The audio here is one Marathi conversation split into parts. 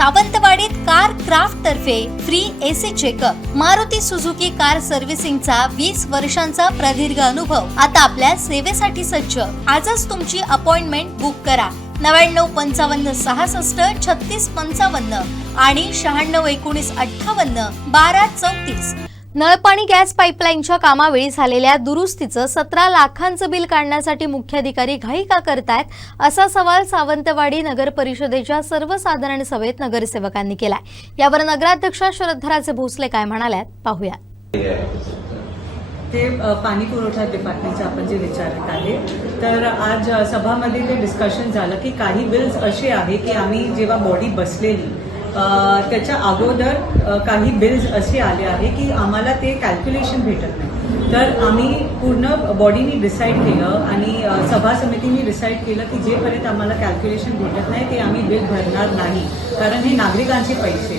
सावंतवाडीत कार क्राफ्ट तर्फे free AC checkup. Maruti Suzuki car सर्व्हिसिंगचा 20 वर्षांचा प्रदीर्घ अनुभव आता आपल्या सेवेसाठी सज्ज। आजच तुमची अपॉइंटमेंट बुक करा 9955 66 36 55 आणि 96 19 58 12 34। नळपाणी गॅस पाईपलाईनच्या कामावेळी झालेल्या दुरुस्तीचं 17 लाखांचं बिल काढण्यासाठी मुख्याधिकारी घाई का करतायत असा सवाल सावंतवाडी नगर परिषदेच्या सर्वसाधारण सभेत नगरसेवकांनी केलाय। यावर नगराध्यक्ष शरदराजे भोसले काय म्हणाल्यात पाहूया। ते पाणी पुरवठा डिपार्टमेंटचं आपण जे विचारत आहे तर आज सभामध्ये ते डिस्कशन झालं की काही बिल्स असे आहे की आम्ही जेव्हा बॉडी बसलेली त्याच्या अगोदर काही बिल्स असे आले आहे की आम्हाला ते कॅल्क्युलेशन भेटत नाही। तर आम्ही पूर्ण बॉडीनी डिसाईड केलं आणि सभा समितीने डिसाईड केलं की जेपर्यंत आम्हाला कॅल्क्युलेशन भेटत नाही ते आम्ही बिल भरणार नाही, कारण हे नागरिकांचे पैसे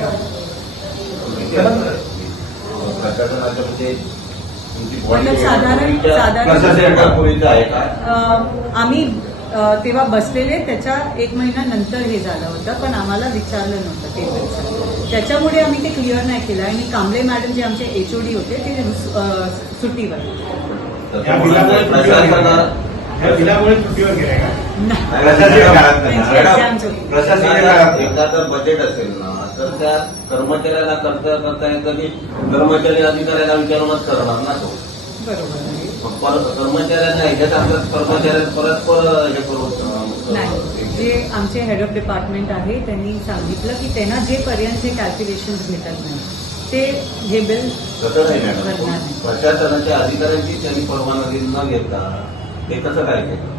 आम्ही तेव्हा बसलेले त्याच्या 1 महिन्यानंतर हे झालं होतं, पण आम्हाला विचारलं नव्हतं ते। त्याच्यामुळे आम्ही ते क्लिअर नाही केलं आणि कांबळे मॅडम जे आमचे HOD होते ते सुट्टीवर एखादं बजेट असेल ना तर त्या कर्मचाऱ्याला करता करता येतं की कर्मचारी अधिकाऱ्याला विचारूनच करणार ना तो। बरोबर कर्मचाऱ्यांना ह्याच्यात आपल्या कर्मचाऱ्यांना परत हे करू नाही। जे आमचे हेड ऑफ डिपार्टमेंट आहे त्यांनी सांगितलं की त्यांना जेपर्यंत हे कॅल्क्युलेशन भेटत नाही ते हे बिल कसं नाही मॅडम, प्रशासनाच्या अधिकाऱ्यांची त्यांनी परवानगी न घेता ते कसं काय केलं?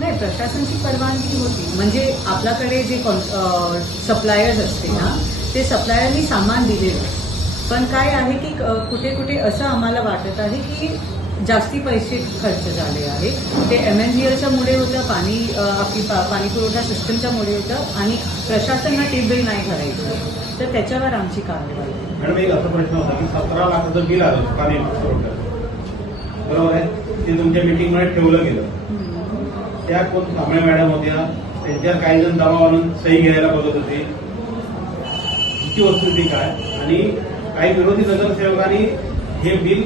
नाही, प्रशासनाची परवानगी होती म्हणजे आपल्याकडे जे सप्लायर्स असते ना ते सप्लायरनी सामान दिलेलं, पण काय आहे की कुठे कुठे असं आम्हाला वाटत आहे की जास्ती पैसे खर्च झाले आहे। ते MNGLच्या मुळे होतं, आपली पाणी पुरवठा सिस्टमच्या मुळे होतं आणि प्रशासनाला ते बिल नाही भरायचं, तर त्याच्यावर आमची कारवाई। मॅडम एक असा प्रश्न होता की 17 लाखाचं बिल आलं पाणी पुरवठा, बरोबर आहे, ते तुमच्या मीटिंगमध्ये ठेवलं गेलं। त्या कोण कांबळे मॅडम होत्या, त्यांच्यावर काही जण दबाव आणून सही घ्यायला बघत होते, तुमची वस्तुस्थिती काय? आणि काही विरोधी नगरसेवकांनी हे बिल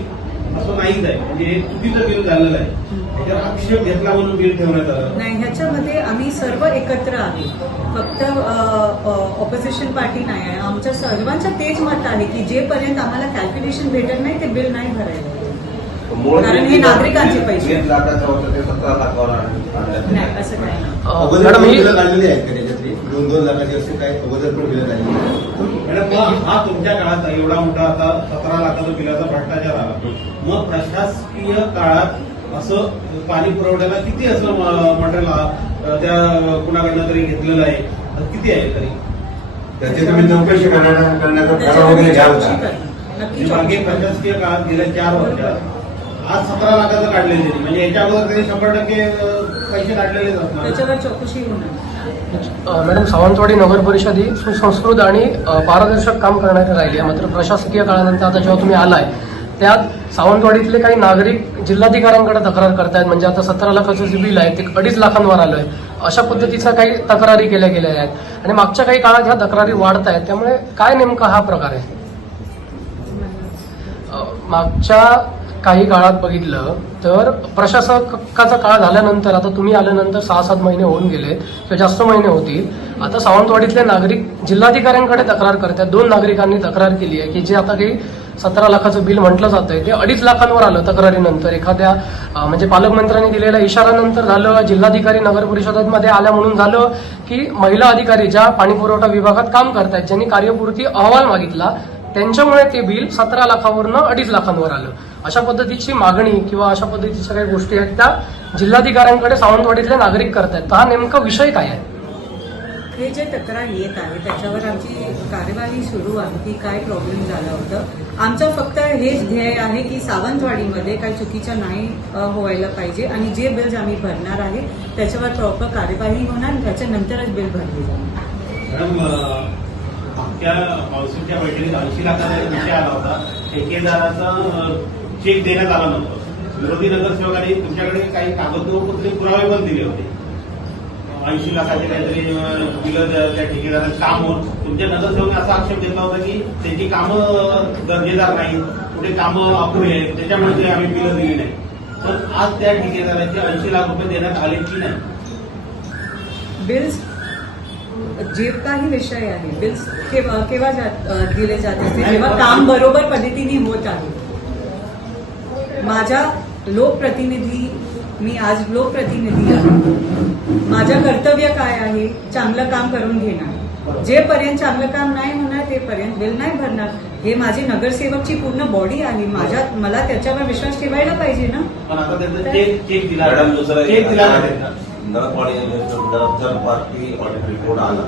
असं नाहीच आहे म्हणजे हे चुकीचं बिल झालेलं आहे, त्याच्यावर आक्षेप घेतला म्हणून बिल ठेवण्यात आलं नाही। ह्याच्यामध्ये आम्ही सर्व एकत्र आहे, फक्त ऑपोजिशन पार्टी नाही आहे। आमच्या सर्वांचं तेच मत आहे की जेपर्यंत आम्हाला कॅल्क्युलेशन भेटत नाही ते बिल नाही भरायला, कारण हे नागरिकांचे पैसे। 20 लाखाचं होतं ते 17 लाखावर नाही असं काही नाही। मॅडम बिलं काढलेली आहेत का त्याच्यातली 2-2 लाखाची असे काय अगोदर पण बिलं काढलेली? मॅडम हा तुमच्या काळात एवढा मोठा आता 17 लाखाचा बिलाचा भ्रष्टाचार आला, मग प्रशासकीय काळात असं पाणी पुरवठ्याला किती असं मटेरियल त्या कुणाकडनं तरी घेतलेलं आहे, किती आहे तरी त्याची तुम्ही चौकशी करण्याचा ठराव वगैरे घ्या होता? मागे प्रशासकीय काळात गेल्या 4 वर्षात आज 17 लाखाचं काढलेले त्यांनी, म्हणजे याच्या अगोदर त्यांनी 100% पैसे काढलेलेच असणार, त्याच्यावर चौकशी होणार। मॅडम, सावंतवाडी नगर परिषद ही सुसंस्कृत आणि पारदर्शक काम करणारी राहिली आहे, मात्र प्रशासकीय काळानंतर आता जेव्हा तुम्ही आलाय त्यात सावंतवाडीतले काही नागरिक जिल्हाधिकाऱ्यांकडे तक्रार करतायत, म्हणजे आता 17 लाखाचं जे बिल आहे ते 2.5 लाखांवर आलंय, अशा पद्धतीच्या काही तक्रारी केल्या गेलेल्या आहेत आणि मागच्या काही काळात ह्या तक्रारी वाढत आहेत, त्यामुळे काय नेमका हा प्रकार आहे? मागच्या काही काळात बघितलं तर प्रशासकाचा काळ झाल्यानंतर आता तुम्ही आल्यानंतर 6-7 महिने होऊन गेलेत किंवा जास्त महिने होतील, आता सावंतवाडीतले नागरिक जिल्हाधिकाऱ्यांकडे तक्रार करतात। 2 नागरिकांनी तक्रार केली आहे की जे आता काही 17 लाखाचं बिल म्हटलं जातंय ते 2.5 लाखांवर आलं तक्रारीनंतर, एखाद्या म्हणजे पालकमंत्र्यांनी दिलेल्या इशाऱ्यानंतर झालं, जिल्हाधिकारी नगर परिषदेमध्ये आल्या म्हणून झालं, की महिला अधिकारी ज्या पाणी पुरवठा विभागात काम करतायत ज्यांनी कार्यपूर्ती अहवाल मागितला त्यांच्यामुळे ते बिल 17 लाखावरनं 2.5 लाखांवर आलं। अशा पद्धतीची मागणी किंवा अशा पद्धतीच्या काही गोष्टी आहेत त्या जिल्हाधिकाऱ्यांकडे सावंतवाडीतले नागरिक करतायत, तर हा नेमका विषय काय आहे? हे जे तक्रार येत आहे त्याच्यावर आमची कार्यवाही सुरू आहे की काय प्रॉब्लेम झाला होतं। आमचं फक्त हेच ध्येय आहे की सावंतवाडीमध्ये काही चुकीचं नाही व्हायला पाहिजे आणि जे बिल्स आम्ही भरणार आहे त्याच्यावर प्रॉपर कार्यवाही होणार, त्याच्यानंतरच बिल भरले जाणार। मॅडम, मागच्या मान्सूनच्या बैठकीत 80 लाखाचा विषय आला होता, ठेकेदाराचा चेक देण्यात आला नव्हता, विरोधी नगरसेवकांनी तुमच्याकडे काही कागदपत्र पुरावे पण दिले होते, 80 लाखाचे काहीतरी बिलं त्या ठेकेदारांचं काम होऊन तुमच्या नगरसेवकांनी असा आक्षेप घेतला होता की त्यांची कामं दर्जेदार नाही, कुठे कामं अपुरी आहेत, त्याच्यामुळे ते आम्ही बिलं दिली नाही. तर आज त्या ठेकेदाराचे 80 लाख रुपये देण्यात आले की नाही? बिल्स जे काही विषय आहे बिल्स केव्हा दिले जात असते जेव्हा काम बरोबर पद्धतीने होत आहे. माझा लोकप्रतिनिधी मी आज लोकप्रतिनिधी आहे. माझं कर्तव्य काय आहे? चांगलं काम करून घेणार. जेपर्यंत चांगलं काम नाही होणार तेपर्यंत बिल नाही भरणार. हे माझी नगरसेवकची पूर्ण बॉडी आहे. मला त्याच्यावर विश्वास ठेवायला पाहिजे ना. पण आता त्यांचा चेक दिला, मॅडम दुसरं चेक दिला नाही. नगरपालिका थर्ड पार्टी ऑडिट रिपोर्ट आला,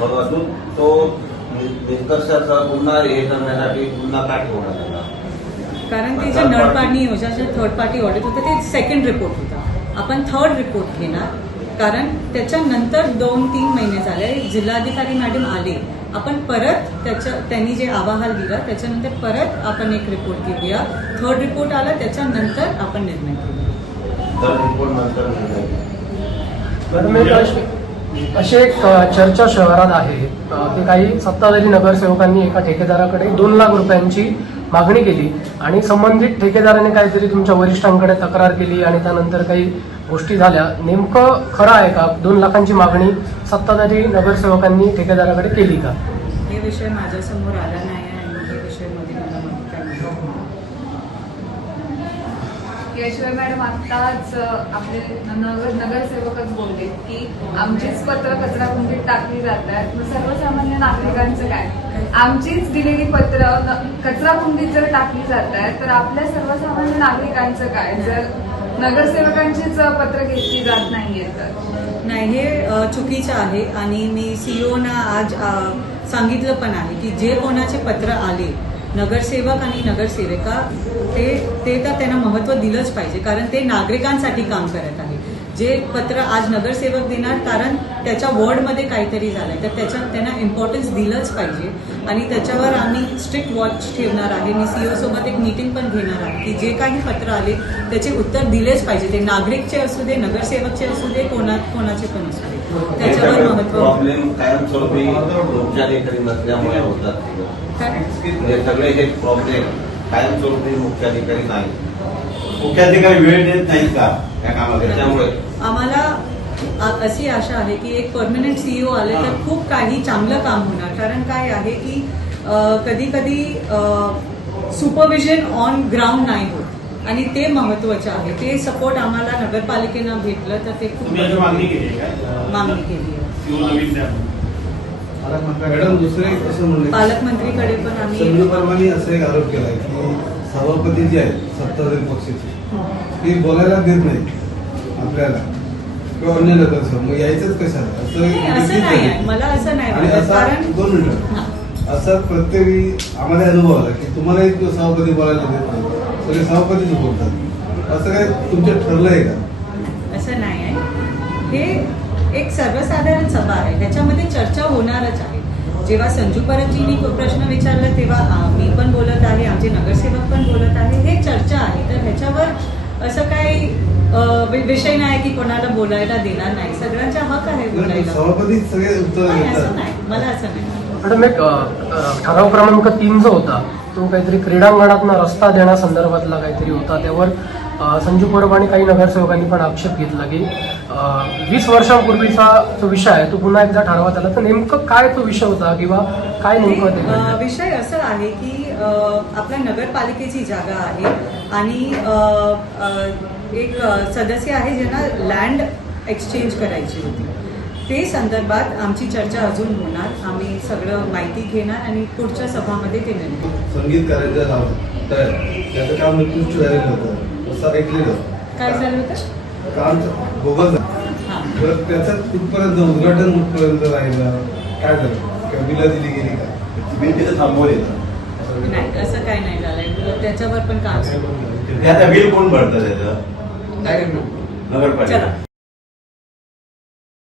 परंतु तो निष्कर्षाचा पुन्हा हे करण्यासाठी पुन्हा काय ठेवण्यात आला? कारण ते जे नळपाणी योजनाचे थर्ड पार्टी ऑडिट होतं ते सेकंड रिपोर्ट होता. आपण थर्ड रिपोर्ट घेणार. कारण त्याच्यानंतर 2-3 महिने झाले जिल्हाधिकारी मॅडम आले. आपण परत त्यांनी जे अहवाल दिला त्याच्यानंतर परत आपण एक रिपोर्ट घेऊया. थर्ड रिपोर्ट आला त्याच्यानंतर आपण निर्णय घेऊया. तर रिपोर्ट नंतर निर्णय घेऊ. मॅडम, अशी एक चर्चा शहरात आहे की काही सत्ताधारी नगरसेवकांनी एका ठेकेदाराकडे 2 लाख रुपयांची मागणी केली आणि संबंधित ठेकेदाराने काहीतरी तुमच्या वरिष्ठांकडे तक्रार केली आणि त्यानंतर काही गोष्टी झाल्या. नेमकं खरं आहे का? 2 लाखांची मागणी सत्ताधारी नगरसेवकांनी ठेकेदाराकडे केली का? हे विषय माझ्यासमोर आला नाही आणि हे विषयामध्ये मला माहिती नाही. याशिवाय मॅडम आत्ताच आपले नगरसेवकच बोलले की आमचीच पत्र कचराकुंडीत टाकली जात आहेत. मग सर्वसामान्य नागरिकांचं काय? आमचीच दिलेली पत्र कचराकुंडीत जर टाकली जात आहेत तर आपल्या सर्वसामान्य नागरिकांचं काय? जर नगरसेवकांचीच पत्र घेतली जात नाहीये तर नाही, हे चुकीचं आहे आणि मी सीईओना आज सांगितलं पण आहे की जे कोणाचे पत्र आले नगरसेवक आणि नगरसेविका ते तर त्यांना महत्त्व दिलंच पाहिजे. कारण ते नागरिकांसाठी काम करत आहे. जे पत्र आज नगरसेवक देणार कारण त्याच्या वॉर्डमध्ये काहीतरी झालंय तर त्यांना इम्पॉर्टन्स दिलंच पाहिजे आणि त्याच्यावर आम्ही स्ट्रिक्ट वॉच ठेवणार आहे. मी सीईओ सोबत एक मीटिंग पण घेणार आहे की जे काही पत्र आले त्याचे उत्तर दिलेच पाहिजे. ते नागरिकचे असू दे, नगरसेवकचे असू दे, कोणाचे पण असू दे, त्याच्यावर महत्त्व. प्रॉब्लेम कायमस्वरूपी तुमच्या देखील नसल्यामुळे होतात. हे सगळे हे प्रॉब्लेम कायमस्वरूपी मुख्याधिकारी नाही. मुख्याधिकारी वेळ देत नाहीत का या कामाकडे? त्यामुळे आम्हाला अशी आशा आहे की एक परमनंट सीईओ आले तर खूप काही चांगलं काम होणार. कारण काय आहे की कधी कधी सुपरविजन ऑन ग्राउंड नाही होत आणि ते महत्वाचं आहे. ते सपोर्ट आम्हाला नगरपालिकेनं भेटलं तर ते खूप तुम्ही याची मागणी केली आहे काय? मागणी केली आहे. सीओ नवीन द्या. मॅडम, दुसरे कसं म्हणले, पालकमंत्रीकडे पण आम्ही संजू परमानी असा एक आरोप केलाय की सभापती जे आहेत सत्ताधारी पक्षाचे ते बोलायला देत नाही आपल्याला किंवा अन्य नगरसेवक. मग यायचंच कशाला नाही, असं नाही आहे. मला असं नाही आणि वाटत. असा कारण 2 मिनिटं असा प्रत्येक आम्हाला अनुभव आला की तुम्हाला एक सभापती बोलायला देत नाही, सगळे सभापतीच बोलतात. असं काय तुमचं ठरलंय का? असं नाही आहे. हे एक सर्वसाधारण सभा आहे. त्याच्यामध्ये चर्चा होणारच आहे. जेव्हा संजू परबजींनी प्रश्न विचारला तेव्हा मी पण बोलत आहे, आमचे नगरसेवक पण बोलत आहे. हे चर्चा आहे. तर ह्याच्यावर असं काही विषय नाही की कोणाला बोलायला देणार नाही. सगळ्यांचा हक आहे बोलायला. सभापती सगळे उत्तर नाही, देतात. असं नाही. मला असं नाही. मॅडम, एक ठराव क्रमांक 3 जो होता तो काहीतरी क्रीडांगणातनं रस्ता देण्यासंदर्भातला काहीतरी होता. त्यावर संजू परब आणि काही नगरसेवकांनी पण आक्षेप घेतला की 20 वर्षांपूर्वीचा जो विषय आहे तो पुन्हा एकदा ठरवण्यात आला. तर नेमकं काय तो विषय होता किंवा काय नेमकं ते घडलं? विषय असं आहे की आपल्या नगरपालिकेची जागा आहे आणि एक सदस्य आहे ज्यांना लँड एक्सचेंज करायची होती. ते संदर्भात आमची चर्चा अजून होणार. आम्ही सगळं माहिती घेणार आणि पुढच्या सभामध्ये ते निर्णय. संगीत करायचं लावलं तर त्याचं काम उत्कृष्ट झालेलं होतं असं ऐकलेलं. काय झालं होतं? काम बोगस झालं. हां. तर त्याचं कुठपर्यंत उद्घाटन कुठपर्यंत राहिलं, काय झालं, किंवा बिलं दिली गेली का, बिल थांबवले नाही, असं काय नाही झालंय. त्याच्यावर पण काम. बिल कोण भरतं त्याचं? चला.